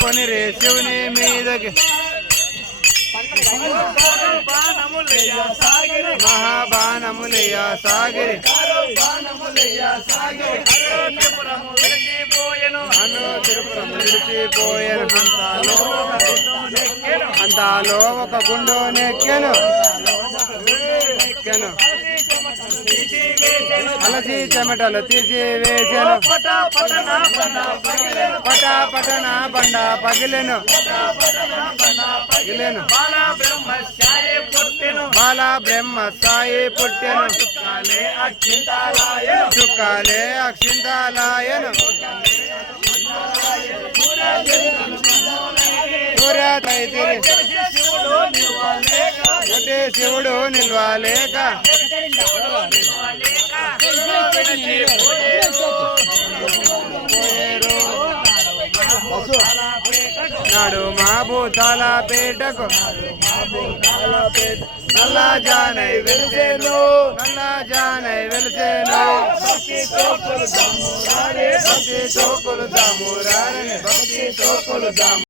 కొని రే శివుని మీదకి మహాబాణములయ్య సాగిరి. అను తిరుపురం విడిచిపోయాను అంతాలో ఒక గుండు నెక్కెను. నెక్కెను. అలసి చెమటలు తీసి వేసాను. పటా పటన బండ పగిలెను. పగిలెను. బాల బ్రహ్మ సాయి పుట్టెను. చుక్కాలే అక్షింతాలాయను. సూర్య తైతిరి ఒకటి శివుడు నిల్వాలేక. నాడు మా భూతాల పేటకు నల్ల జానై వెలిసేను. నల్ల జానై వెలిసేను. భక్తి తోకులు దాము భక్తి తోకులు దాము భక్తి తోకులు దాము